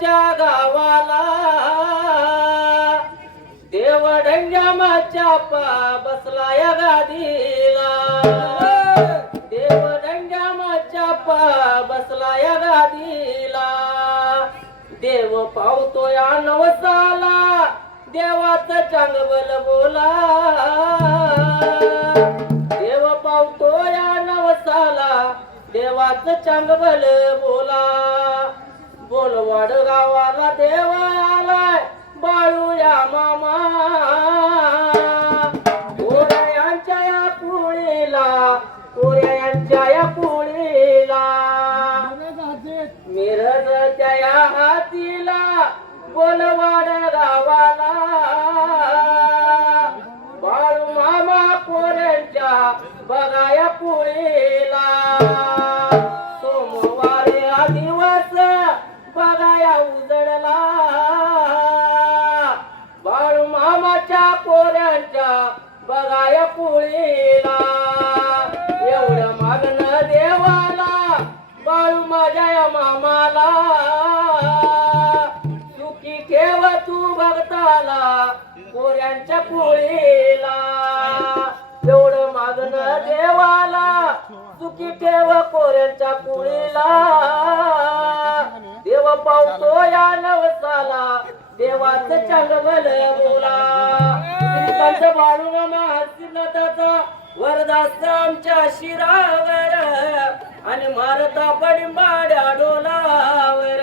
देवाच्या गावाला. देवढंग्या डंग्यामाच्या पा बसला या गादीला. देवढंग्या डंग्यामाच्या पा बसला या गादीला. देव पावतो या नवसाला देवाचं चांगबल बोला. देव पावतो या नवसाला देवाचं चांगबल बोला. बोलवाड गावाला देव आलाय बाळूया मामा. कोऱ्यांच्या या पुळीला कोऱ्यांच्या या पुळीला मिरजच्या या हातीला बोलवाड गावाला मामाच्या कोऱ्यांच्या बघाया पुळीला. एवढं मागणं देवाला बाळू माझ्या या मामाला. सुखी ठेव तू भक्ताला कोऱ्यांच्या पुळीला. एवढं मागणं देवाला सुखी ठेव कोऱ्यांच्या पुळीला. देव पावतो या नवसाला देवाचं चांगल बोला. श्रीकांत बाळूमामा हस्तिनाथाचा वरदास्त आमच्या शिरावर. आणि मारता पडिंबाड्या डोलावर